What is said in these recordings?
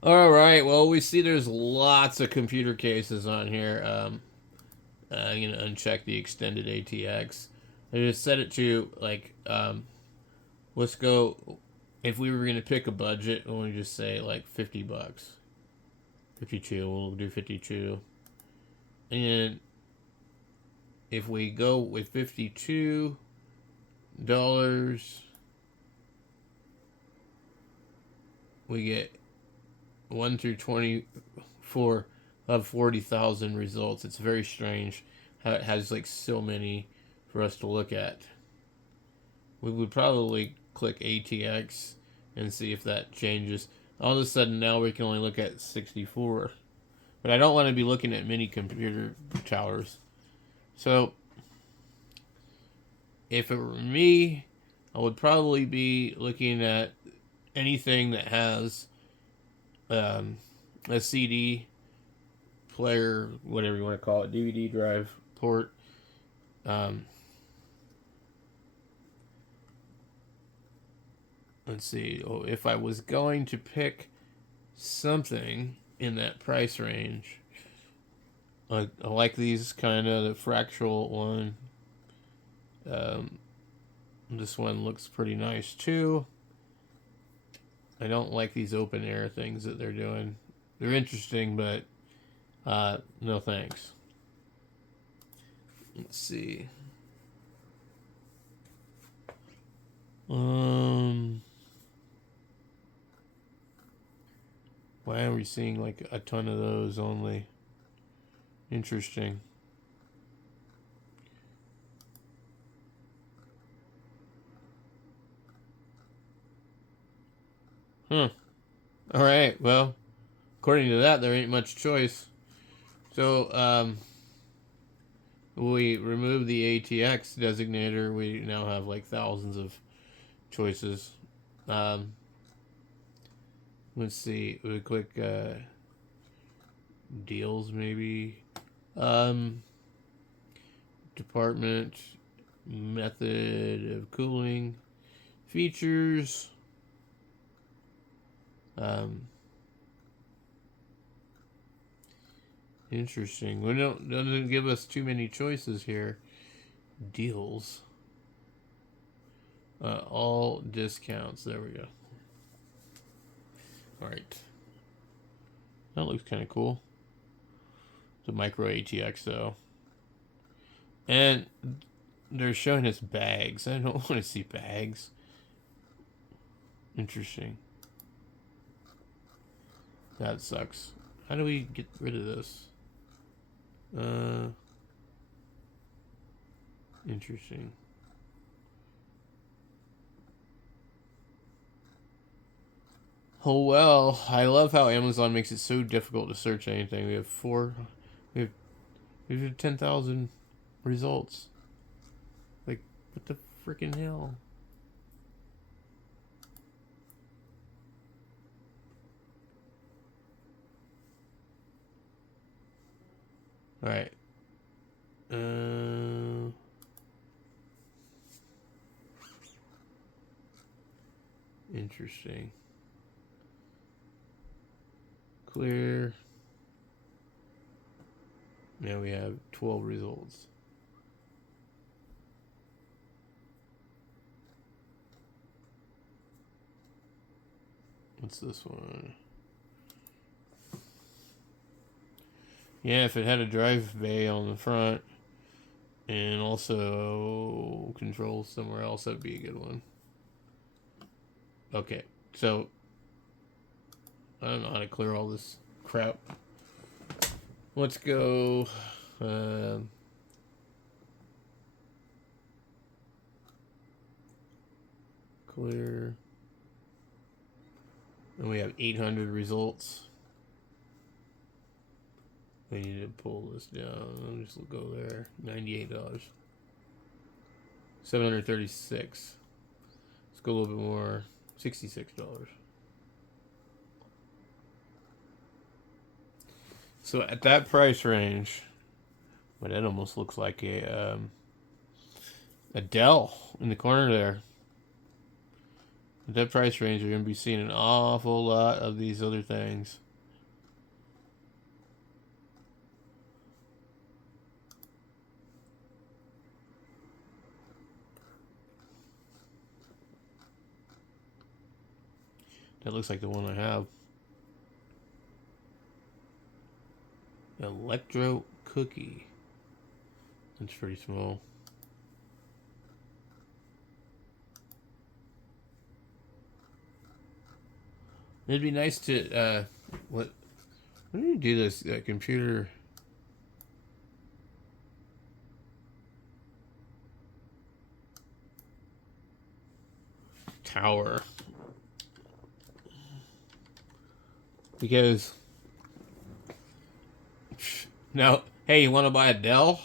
All right. Well, we see there's lots of computer cases on here. Uncheck the extended ATX. I just set it to like, let's go. If we were gonna pick a budget, we'll just say like $50. 52. We'll do 52. And if we go with $52, we get 1 through 24 of 40,000 results. It's very strange how it has like so many for us to look at. We would probably click ATX and see if that changes. All of a sudden now we can only look at 64. But I don't want to be looking at mini computer towers. So if it were me, I would probably be looking at anything that has a CD player, whatever you want to call it, DVD drive port. Um, let's see. Oh, if I was going to pick something in that price range, I like these kind of the fractal one. Um, this one looks pretty nice too. I don't like these open air things that they're doing. They're interesting, but no thanks. Let's see. Um, why are we seeing like a ton of those only? Interesting. Huh. All right. Well, according to that, there ain't much choice. So, we remove the ATX designator. We now have like thousands of choices. Um, let's see. We click deals maybe. Um, department, method of cooling, features. Um, interesting. We don't doesn't give us too many choices here. Deals. All discounts. There we go. All right. That looks kind of cool. The micro ATX though, and they're showing us bags. I don't want to see bags. Interesting. That sucks. How do we get rid of this? Uh, interesting. Oh well, I love how Amazon makes it so difficult to search anything. We have we have 10,000 results. Like what the freaking hell? All right. Uh, interesting. Clear. Now we have 12 results. What's this one? Yeah, if it had a drive bay on the front and also controls somewhere else, that'd be a good one. Okay, so I don't know how to clear all this crap. Let's go. Uh, clear. And we have 800 results. We need to pull this down. I'll just go there. $98. 736. Let's go a little bit more. $66. So at that price range, well, that almost looks like a Dell in the corner there. At that price range, you're going to be seeing an awful lot of these other things. That looks like the one I have. Electro Cookie. That's pretty small. It'd be nice to, what do you do this, computer? Tower. Because, now, hey, you want to buy a Dell?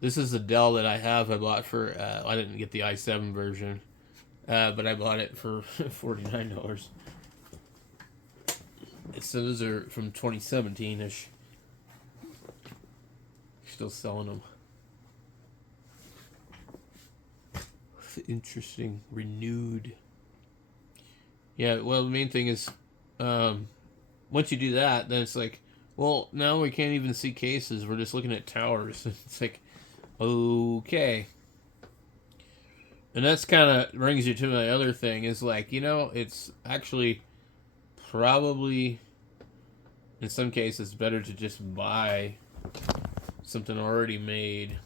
This is the Dell that I have. I bought for, I didn't get the i7 version, but I bought it for $49. So those are from 2017-ish. Still selling them. Interesting. Renewed. Yeah, well, the main thing is, once you do that, then it's like, well, now we can't even see cases. We're just looking at towers. It's like, okay. And that's kind of brings you to my other thing is like, it's actually probably, in some cases, better to just buy something already made,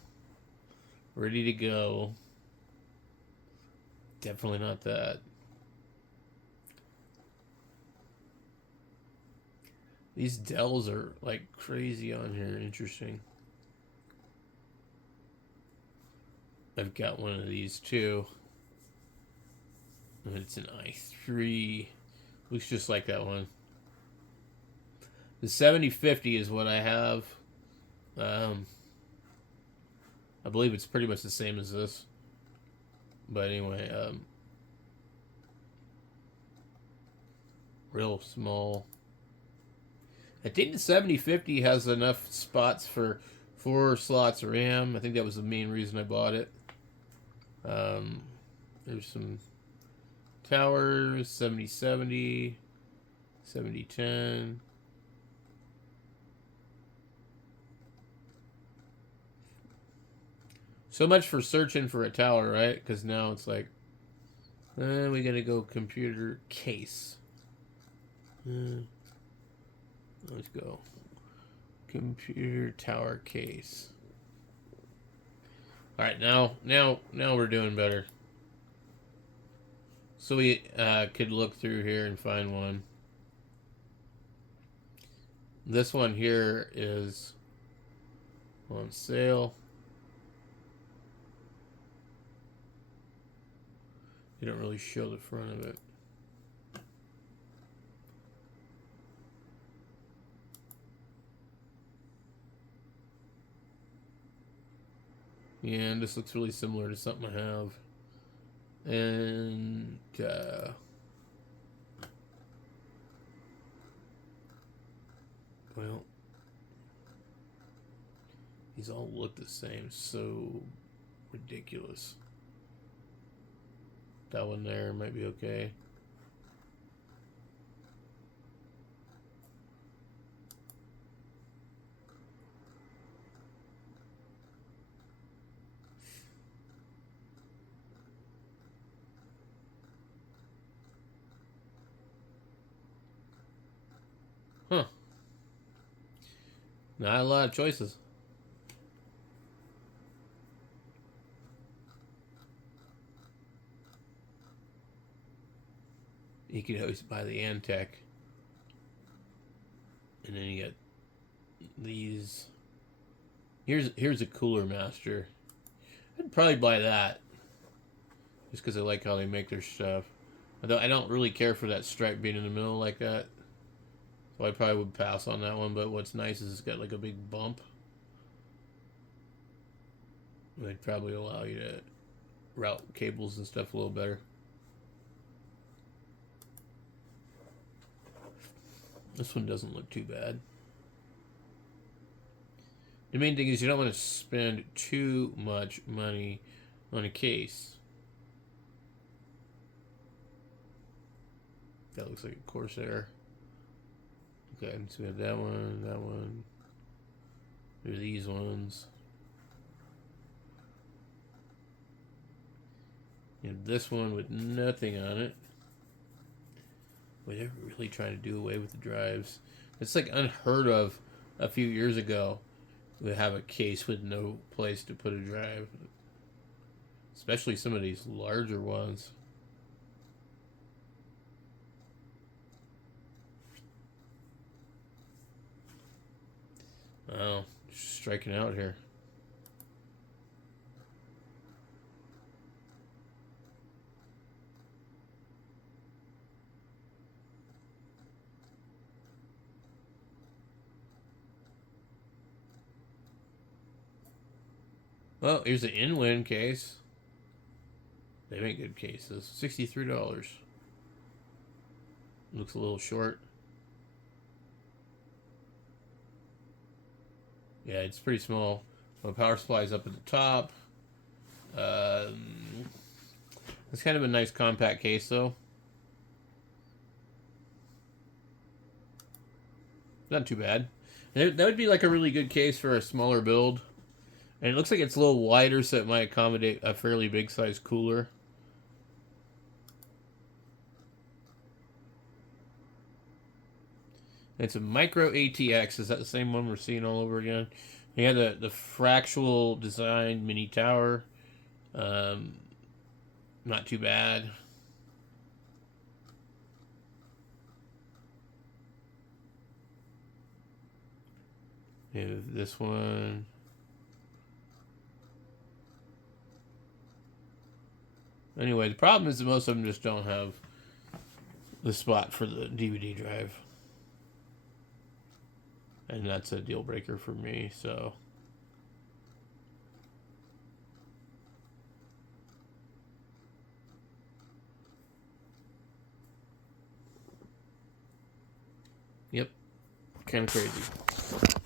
ready to go. Definitely not that. These Dells are like crazy on here. Interesting. I've got one of these too. It's an i3. Looks just like that one. The 7050 is what I have. I believe it's pretty much the same as this. But anyway, real small. I think the 7050 has enough spots for 4 slots of RAM. I think that was the main reason I bought it. There's some towers, 7070, 7010. So much for searching for a tower, right? Because now it's like, we gotta go computer case. Let's go. Computer tower case. All right, now we're doing better. So we could look through here and find one. This one here is on sale. They don't really show the front of it. Yeah, and this looks really similar to something I have. And well, these all look the same. So ridiculous. That one there might be okay. Huh. Not a lot of choices. You could always buy the Antec. And then you get these. Here's a Cooler Master. I'd probably buy that. Just because I like how they make their stuff. Although I don't really care for that stripe being in the middle like that. So I probably would pass on that one. But what's nice is it's got like a big bump. They'd probably allow you to route cables and stuff a little better. This one doesn't look too bad. The main thing is you don't want to spend too much money on a case. That looks like a Corsair. Okay, so we have that one. There's these ones. And this one with nothing on it. Boy, they're really trying to do away with the drives. It's like unheard of a few years ago to have a case with no place to put a drive. Especially some of these larger ones. Wow, just striking out here. Well, here's the Inwind case. They make good cases. $63. Looks a little short. Yeah, it's pretty small. The power supply is up at the top. It's kind of a nice compact case, though. Not too bad. That would be like a really good case for a smaller build. And it looks like it's a little wider, so it might accommodate a fairly big size cooler. It's a Micro ATX. Is that the same one we're seeing all over again? You have the fractional design mini tower. Not too bad. You have this one. Anyway, the problem is that most of them just don't have the spot for the DVD drive. And that's a deal breaker for me, so. Yep. Kind of crazy.